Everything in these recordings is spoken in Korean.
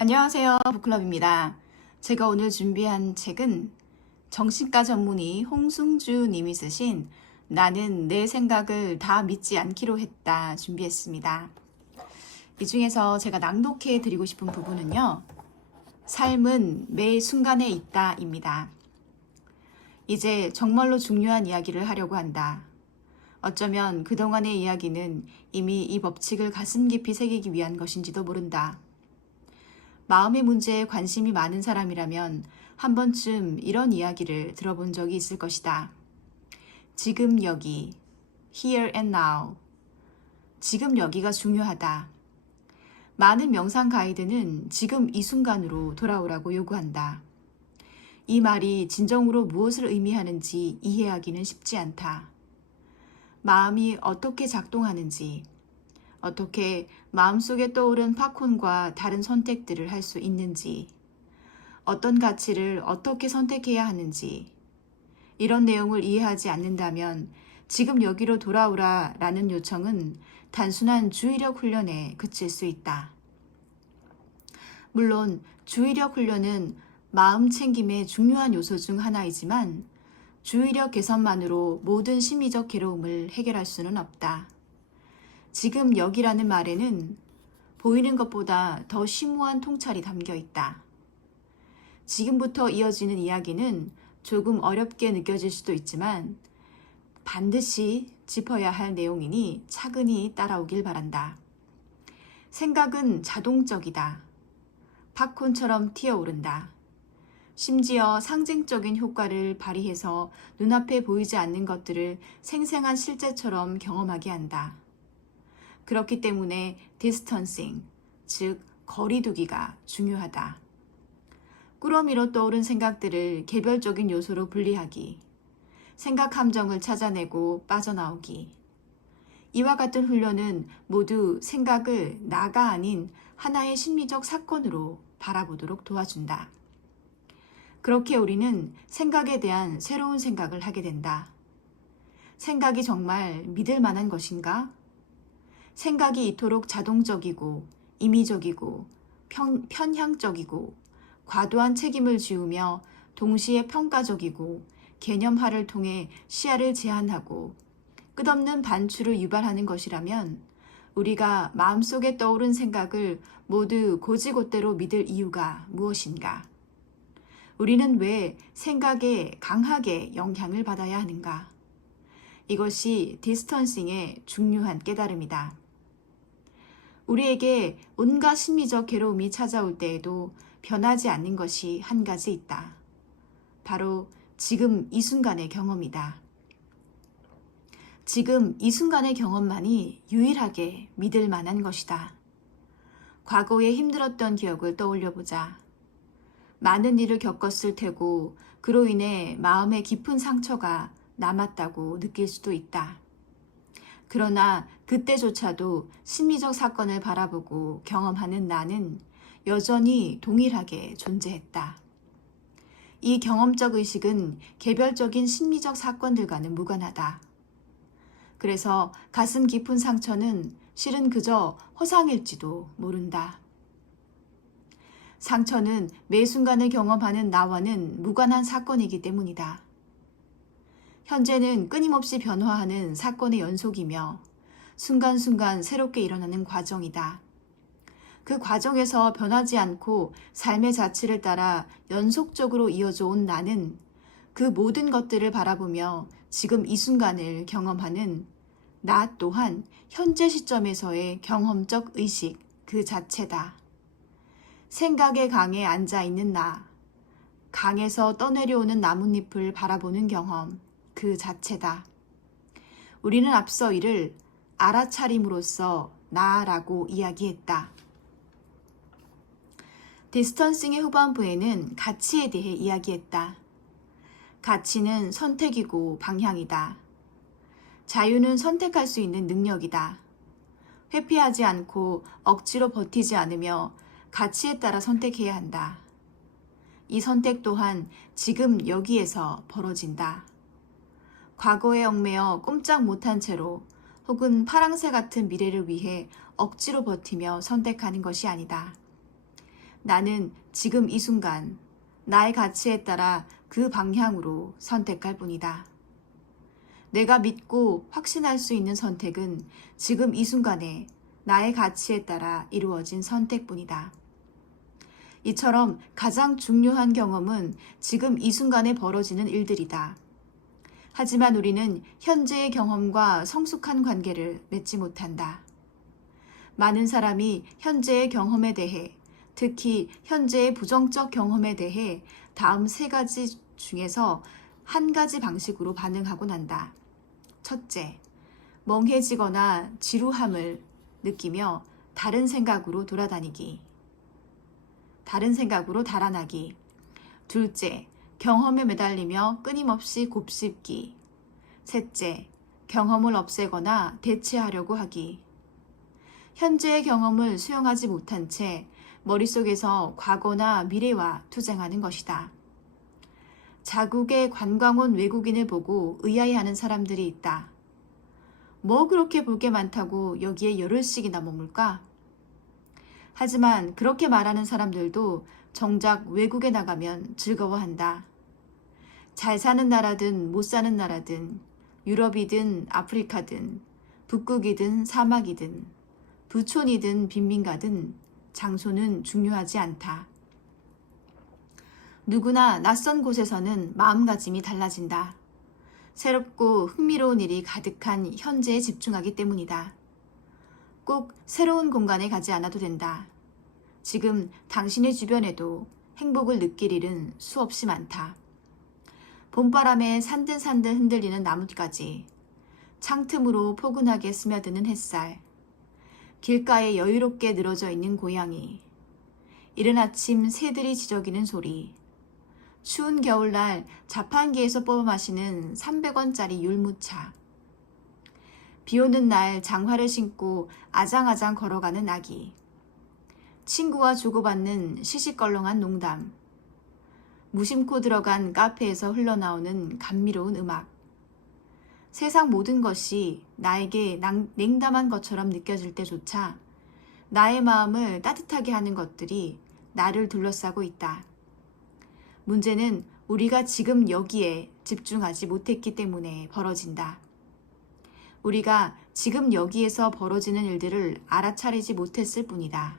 안녕하세요. 북클럽입니다. 제가 오늘 준비한 책은 정신과 전문의 홍승주 님이 쓰신 나는 내 생각을 다 믿지 않기로 했다 준비했습니다. 이 중에서 제가 낭독해 드리고 싶은 부분은요. 삶은 매 순간에 있다 입니다. 이제 정말로 중요한 이야기를 하려고 한다. 어쩌면 그동안의 이야기는 이미 이 법칙을 가슴 깊이 새기기 위한 것인지도 모른다. 마음의 문제에 관심이 많은 사람이라면 한 번쯤 이런 이야기를 들어본 적이 있을 것이다. 지금 여기, here and now. 지금 여기가 중요하다. 많은 명상 가이드는 지금 이 순간으로 돌아오라고 요구한다. 이 말이 진정으로 무엇을 의미하는지 이해하기는 쉽지 않다. 마음이 어떻게 작동하는지, 어떻게 마음속에 떠오른 팝콘과 다른 선택들을 할 수 있는지, 어떤 가치를 어떻게 선택해야 하는지, 이런 내용을 이해하지 않는다면 지금 여기로 돌아오라 라는 요청은 단순한 주의력 훈련에 그칠 수 있다. 물론 주의력 훈련은 마음 챙김의 중요한 요소 중 하나이지만 주의력 개선만으로 모든 심리적 괴로움을 해결할 수는 없다. 지금 여기라는 말에는 보이는 것보다 더 심오한 통찰이 담겨 있다. 지금부터 이어지는 이야기는 조금 어렵게 느껴질 수도 있지만 반드시 짚어야 할 내용이니 차근히 따라오길 바란다. 생각은 자동적이다. 팝콘처럼 튀어오른다. 심지어 상징적인 효과를 발휘해서 눈앞에 보이지 않는 것들을 생생한 실제처럼 경험하게 한다. 그렇기 때문에 디스턴싱, 즉 거리두기가 중요하다. 꾸러미로 떠오른 생각들을 개별적인 요소로 분리하기, 생각 함정을 찾아내고 빠져나오기. 이와 같은 훈련은 모두 생각을 나가 아닌 하나의 심리적 사건으로 바라보도록 도와준다. 그렇게 우리는 생각에 대한 새로운 생각을 하게 된다. 생각이 정말 믿을 만한 것인가? 생각이 이토록 자동적이고 임의적이고 편향적이고 과도한 책임을 지우며 동시에 평가적이고 개념화를 통해 시야를 제한하고 끝없는 반추를 유발하는 것이라면 우리가 마음속에 떠오른 생각을 모두 곧이곧대로 믿을 이유가 무엇인가? 우리는 왜 생각에 강하게 영향을 받아야 하는가? 이것이 디스턴싱의 중요한 깨달음이다. 우리에게 온갖 심리적 괴로움이 찾아올 때에도 변하지 않는 것이 한 가지 있다. 바로 지금 이 순간의 경험이다. 지금 이 순간의 경험만이 유일하게 믿을 만한 것이다. 과거에 힘들었던 기억을 떠올려보자. 많은 일을 겪었을 테고 그로 인해 마음에 깊은 상처가 남았다고 느낄 수도 있다. 그러나 그때조차도 심리적 사건을 바라보고 경험하는 나는 여전히 동일하게 존재했다. 이 경험적 의식은 개별적인 심리적 사건들과는 무관하다. 그래서 가슴 깊은 상처는 실은 그저 허상일지도 모른다. 상처는 매 순간을 경험하는 나와는 무관한 사건이기 때문이다. 현재는 끊임없이 변화하는 사건의 연속이며 순간순간 새롭게 일어나는 과정이다. 그 과정에서 변하지 않고 삶의 자취를 따라 연속적으로 이어져 온 나는 그 모든 것들을 바라보며 지금 이 순간을 경험하는 나 또한 현재 시점에서의 경험적 의식 그 자체다. 생각의 강에 앉아있는 나, 강에서 떠내려오는 나뭇잎을 바라보는 경험 그 자체다. 우리는 앞서 이를 알아차림으로써 나라고 이야기했다. 디스턴싱의 후반부에는 가치에 대해 이야기했다. 가치는 선택이고 방향이다. 자유는 선택할 수 있는 능력이다. 회피하지 않고 억지로 버티지 않으며 가치에 따라 선택해야 한다. 이 선택 또한 지금 여기에서 벌어진다. 과거에 얽매여 꼼짝 못한 채로 혹은 파랑새 같은 미래를 위해 억지로 버티며 선택하는 것이 아니다. 나는 지금 이 순간 나의 가치에 따라 그 방향으로 선택할 뿐이다. 내가 믿고 확신할 수 있는 선택은 지금 이 순간에 나의 가치에 따라 이루어진 선택뿐이다. 이처럼 가장 중요한 경험은 지금 이 순간에 벌어지는 일들이다. 하지만 우리는 현재의 경험과 성숙한 관계를 맺지 못한다. 많은 사람이 현재의 경험에 대해, 특히 현재의 부정적 경험에 대해 다음 세 가지 중에서 한 가지 방식으로 반응하곤 한다. 첫째, 멍해지거나 지루함을 느끼며 다른 생각으로 돌아다니기. 다른 생각으로 달아나기. 둘째, 경험에 매달리며 끊임없이 곱씹기. 셋째, 경험을 없애거나 대체하려고 하기. 현재의 경험을 수용하지 못한 채 머릿속에서 과거나 미래와 투쟁하는 것이다. 자국의 관광 온 외국인을 보고 의아해하는 사람들이 있다. 뭐 그렇게 볼 게 많다고 여기에 열흘씩이나 머물까? 하지만 그렇게 말하는 사람들도 정작 외국에 나가면 즐거워한다. 잘 사는 나라든 못 사는 나라든 유럽이든 아프리카든 북극이든 사막이든 부촌이든 빈민가든 장소는 중요하지 않다. 누구나 낯선 곳에서는 마음가짐이 달라진다. 새롭고 흥미로운 일이 가득한 현재에 집중하기 때문이다. 꼭 새로운 공간에 가지 않아도 된다. 지금 당신의 주변에도 행복을 느낄 일은 수없이 많다. 봄바람에 산들산들 흔들리는 나뭇가지, 창틈으로 포근하게 스며드는 햇살, 길가에 여유롭게 늘어져 있는 고양이, 이른 아침 새들이 지저귀는 소리, 추운 겨울날 자판기에서 뽑아 마시는 300원짜리 율무차, 비오는 날 장화를 신고 아장아장 걸어가는 아기, 친구와 주고받는 시시껄렁한 농담, 무심코 들어간 카페에서 흘러나오는 감미로운 음악. 세상 모든 것이 나에게 냉담한 것처럼 느껴질 때조차 나의 마음을 따뜻하게 하는 것들이 나를 둘러싸고 있다. 문제는 우리가 지금 여기에 집중하지 못했기 때문에 벌어진다. 우리가 지금 여기에서 벌어지는 일들을 알아차리지 못했을 뿐이다.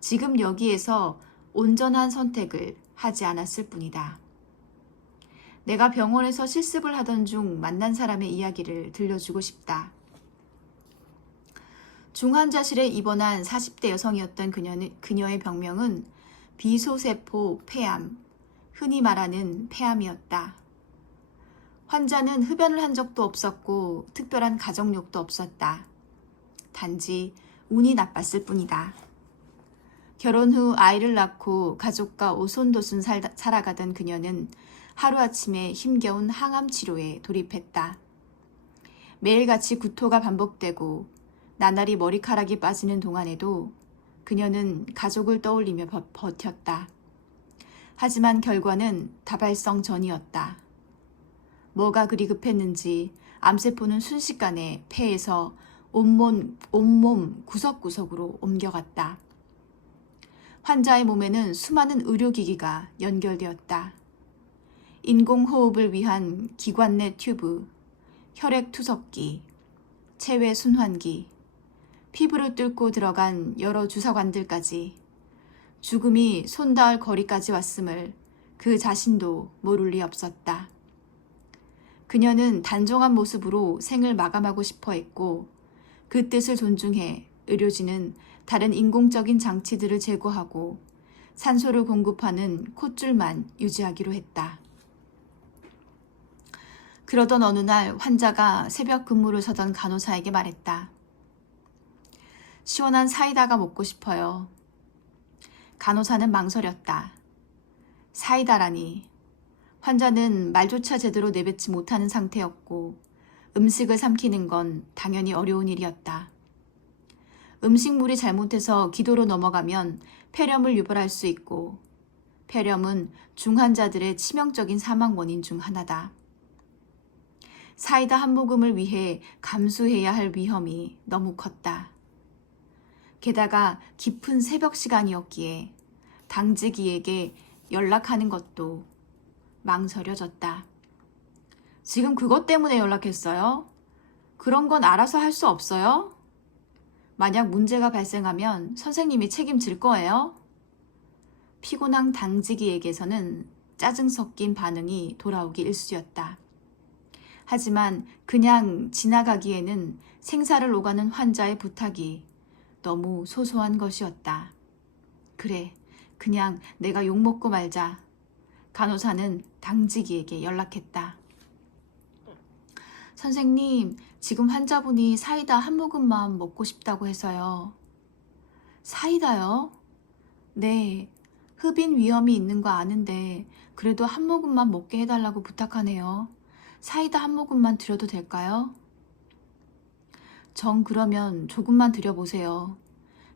지금 여기에서 온전한 선택을 하지 않았을 뿐이다. 내가 병원에서 실습을 하던 중 만난 사람의 이야기를 들려주고 싶다. 중환자실에 입원한 40대 여성이었던 그녀의 병명은 비소세포 폐암, 흔히 말하는 폐암이었다. 환자는 흡연을 한 적도 없었고 특별한 가정력도 없었다. 단지 운이 나빴을 뿐이다. 결혼 후 아이를 낳고 가족과 오손도손 살아가던 그녀는 하루아침에 힘겨운 항암 치료에 돌입했다. 매일같이 구토가 반복되고 나날이 머리카락이 빠지는 동안에도 그녀는 가족을 떠올리며 버텼다. 하지만 결과는 다발성 전이었다. 뭐가 그리 급했는지 암세포는 순식간에 폐에서 온몸 구석구석으로 옮겨갔다. 환자의 몸에는 수많은 의료기기가 연결되었다. 인공호흡을 위한 기관 내 튜브, 혈액투석기, 체외 순환기, 피부를 뚫고 들어간 여러 주사관들까지 죽음이 손 닿을 거리까지 왔음을 그 자신도 모를 리 없었다. 그녀는 단정한 모습으로 생을 마감하고 싶어 했고 그 뜻을 존중해 의료진은 다른 인공적인 장치들을 제거하고 산소를 공급하는 콧줄만 유지하기로 했다. 그러던 어느 날 환자가 새벽 근무를 서던 간호사에게 말했다. 시원한 사이다가 먹고 싶어요. 간호사는 망설였다. 사이다라니. 환자는 말조차 제대로 내뱉지 못하는 상태였고 음식을 삼키는 건 당연히 어려운 일이었다. 음식물이 잘못해서 기도로 넘어가면 폐렴을 유발할 수 있고 폐렴은 중환자들의 치명적인 사망 원인 중 하나다. 사이다 한 모금을 위해 감수해야 할 위험이 너무 컸다. 게다가 깊은 새벽 시간이었기에 당직이에게 연락하는 것도 망설여졌다. 지금 그것 때문에 연락했어요? 그런 건 알아서 할 수 없어요? 만약 문제가 발생하면 선생님이 책임질 거예요? 피곤한 당직이에게서는 짜증 섞인 반응이 돌아오기 일쑤였다. 하지만 그냥 지나가기에는 생사를 오가는 환자의 부탁이 너무 소소한 것이었다. 그래, 그냥 내가 욕먹고 말자. 간호사는 당직이에게 연락했다. 선생님, 지금 환자분이 사이다 한 모금만 먹고 싶다고 해서요. 사이다요? 네, 흡인 위험이 있는 거 아는데 그래도 한 모금만 먹게 해달라고 부탁하네요. 사이다 한 모금만 드려도 될까요? 정 그러면 조금만 드려보세요.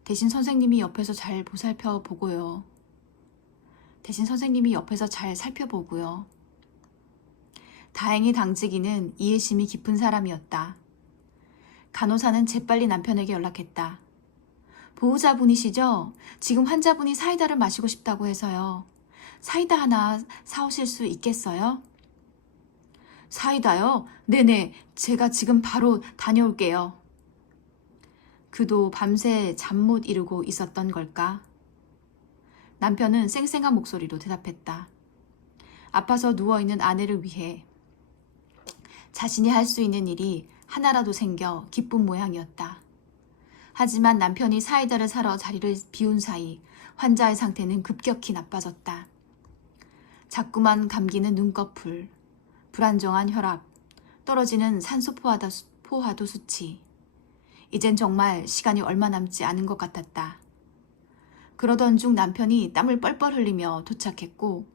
대신 선생님이 옆에서 잘 보살펴 보고요. 다행히 당직이는 이해심이 깊은 사람이었다. 간호사는 재빨리 남편에게 연락했다. 보호자분이시죠? 지금 환자분이 사이다를 마시고 싶다고 해서요. 사이다 하나 사오실 수 있겠어요? 사이다요? 네네, 제가 지금 바로 다녀올게요. 그도 밤새 잠 못 이루고 있었던 걸까? 남편은 쌩쌩한 목소리로 대답했다. 아파서 누워있는 아내를 위해 자신이 할 수 있는 일이 하나라도 생겨 기쁜 모양이었다. 하지만 남편이 사이다를 사러 자리를 비운 사이 환자의 상태는 급격히 나빠졌다. 자꾸만 감기는 눈꺼풀, 불안정한 혈압, 떨어지는 산소 포화도 수치. 이젠 정말 시간이 얼마 남지 않은 것 같았다. 그러던 중 남편이 땀을 뻘뻘 흘리며 도착했고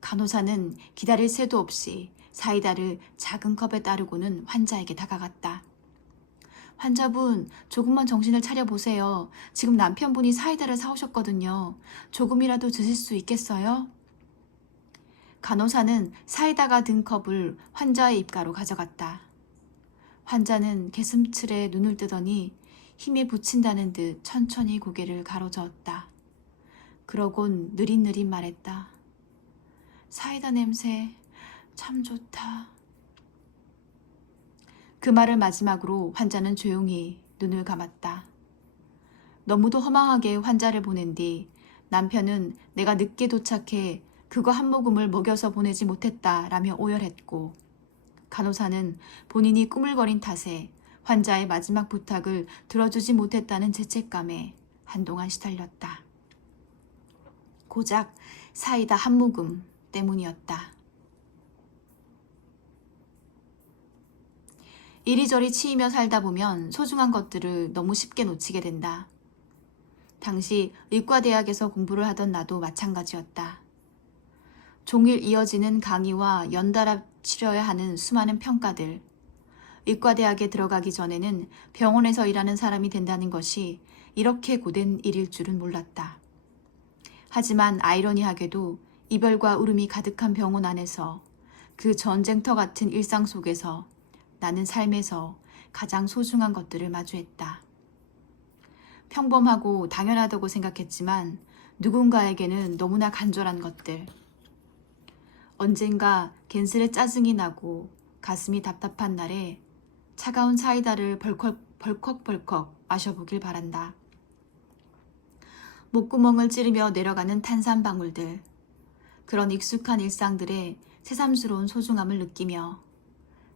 간호사는 기다릴 새도 없이 사이다를 작은 컵에 따르고는 환자에게 다가갔다. 환자분, 조금만 정신을 차려보세요. 지금 남편분이 사이다를 사오셨거든요. 조금이라도 드실 수 있겠어요? 간호사는 사이다가 든 컵을 환자의 입가로 가져갔다. 환자는 개슴츠레 눈을 뜨더니 힘에 부친다는 듯 천천히 고개를 가로저었다. 그러곤 느릿느릿 말했다. 사이다 냄새 참 좋다. 그 말을 마지막으로 환자는 조용히 눈을 감았다. 너무도 허망하게 환자를 보낸 뒤 남편은 내가 늦게 도착해 그거 한 모금을 먹여서 보내지 못했다라며 오열했고 간호사는 본인이 꾸물거린 탓에 환자의 마지막 부탁을 들어주지 못했다는 죄책감에 한동안 시달렸다. 고작 사이다 한 모금 때문이었다. 이리저리 치이며 살다 보면 소중한 것들을 너무 쉽게 놓치게 된다. 당시 의과대학에서 공부를 하던 나도 마찬가지였다. 종일 이어지는 강의와 연달아 치러야 하는 수많은 평가들. 의과대학에 들어가기 전에는 병원에서 일하는 사람이 된다는 것이 이렇게 고된 일일 줄은 몰랐다. 하지만 아이러니하게도 이별과 울음이 가득한 병원 안에서 그 전쟁터 같은 일상 속에서 나는 삶에서 가장 소중한 것들을 마주했다. 평범하고 당연하다고 생각했지만 누군가에게는 너무나 간절한 것들. 언젠가 갠슬에 짜증이 나고 가슴이 답답한 날에 차가운 사이다를 벌컥벌컥 마셔보길 바란다. 목구멍을 찌르며 내려가는 탄산방울들. 그런 익숙한 일상들의 새삼스러운 소중함을 느끼며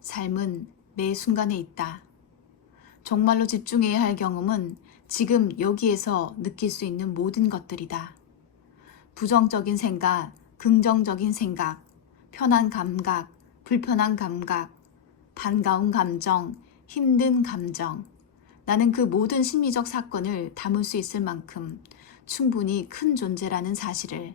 삶은 매 순간에 있다. 정말로 집중해야 할 경험은 지금 여기에서 느낄 수 있는 모든 것들이다. 부정적인 생각, 긍정적인 생각, 편한 감각, 불편한 감각, 반가운 감정, 힘든 감정. 나는 그 모든 심리적 사건을 담을 수 있을 만큼 충분히 큰 존재라는 사실을,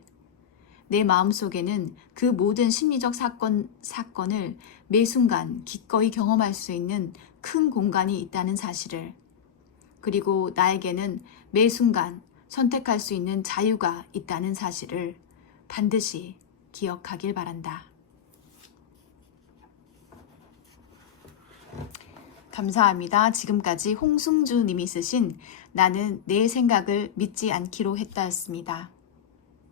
내 마음속에는 그 모든 심리적 사건을 매 순간 기꺼이 경험할 수 있는 큰 공간이 있다는 사실을, 그리고 나에게는 매 순간 선택할 수 있는 자유가 있다는 사실을 반드시 기억하길 바란다. 감사합니다. 지금까지 홍승주 님이 쓰신 나는 내 생각을 믿지 않기로 했다였습니다.